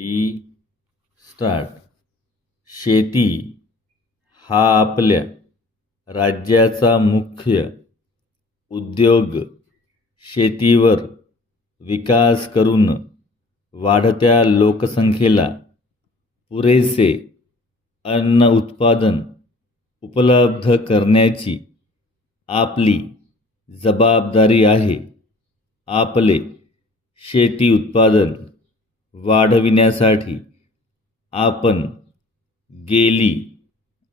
D start. शेती हा आपल्या राज्याचा मुख्य उद्योग. शेतीवर विकास करून वाढत्या लोकसंख्येला पुरेसे अन्न उत्पादन उपलब्ध करण्याची आपली जबाबदारी आहे. आपले शेती उत्पादन वाढविण्यासाठी आपण गेली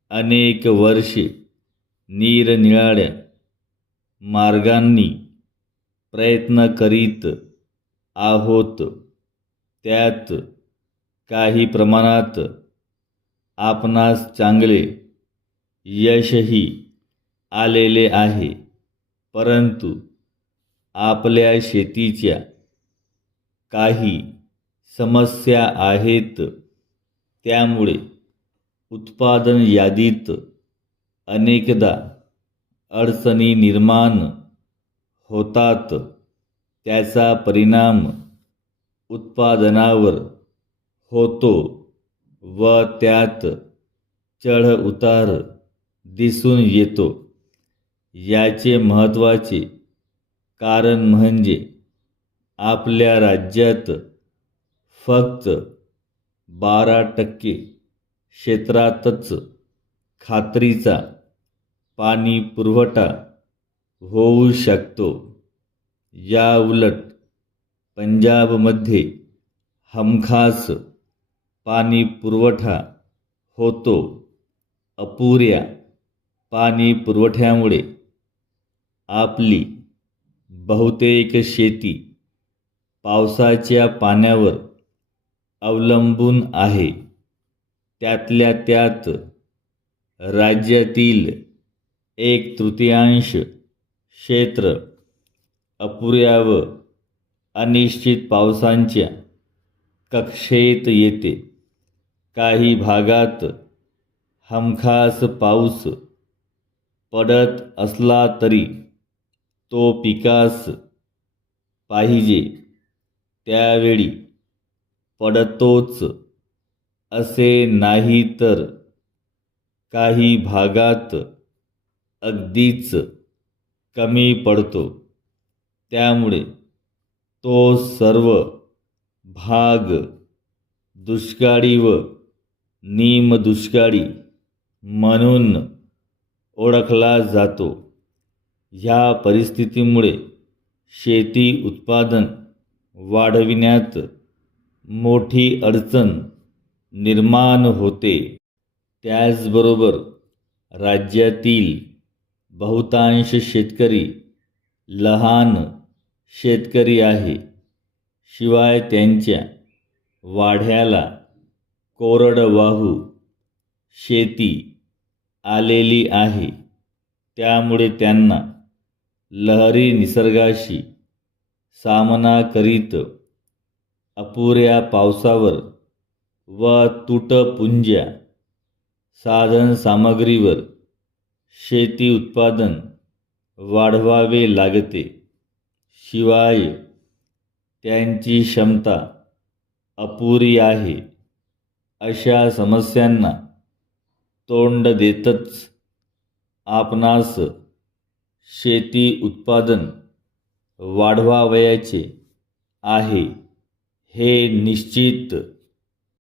अनेक वर्षे निरनिराळ्या मार्गांनी प्रयत्न करीत आहोत. त्यात काही प्रमाणात आपणास चांगले यशही आलेले आहे. परंतु आपल्या शेतीच्या काही समस्या आहेत. त्यामुळे उत्पादन यादीत अनेकदा अडचणी निर्माण होतात. त्याचा परिणाम उत्पादनावर होतो व त्यात चढ-उतार दिसून येतो. याचे महत्त्वाचे कारण म्हणजे आपल्या राज्यात फक्त 12% क्षेत्रातच खात्रीचा पाणी पुरवठा होऊ शकतो. याउलट पंजाबमध्ये हमखास पाणी पुरवठा होतो. अपुऱ्या पाणी पुरवठ्यामुळे आपली बहुतेक शेती पावसाच्या पाण्यावर अवलंबून आहे. त्यातल्या त्यात राज्यातील 1/3 क्षेत्र अपुऱ्या व अनिश्चित पावसाच्या कक्षेत येते. काही भागात हमखास पाऊस पडत असला तरी तो पिकास पाहिजे त्यावेळी पडतोच असे नाही, तर काही भागात अगदीच कमी पडतो. त्यामुळे तो सर्व भाग दुष्काळी व निमदुष्काळी म्हणून ओळखला जातो. ह्या परिस्थितीमुळे शेती उत्पादन वाढविण्यात मोठी अडचण निर्माण होते. त्याचबरोबर राज्यातील बहुतांश शेतकरी लहान शेतकरी आहे. शिवाय त्यांच्या वाढ्याला कोरडवाहू शेती आलेली आहे. त्यामुळे त्यांना लहरी निसर्गाशी सामना करीत अपुऱ्या पावसावर व तुटपुंज्या साधनसामग्रीवर शेती उत्पादन वाढवावे लागते. शिवाय त्यांची क्षमता अपुरी आहे. अशा समस्यांना तोंड देतच आपणास शेती उत्पादन वाढवावयाचे आहे हे निश्चित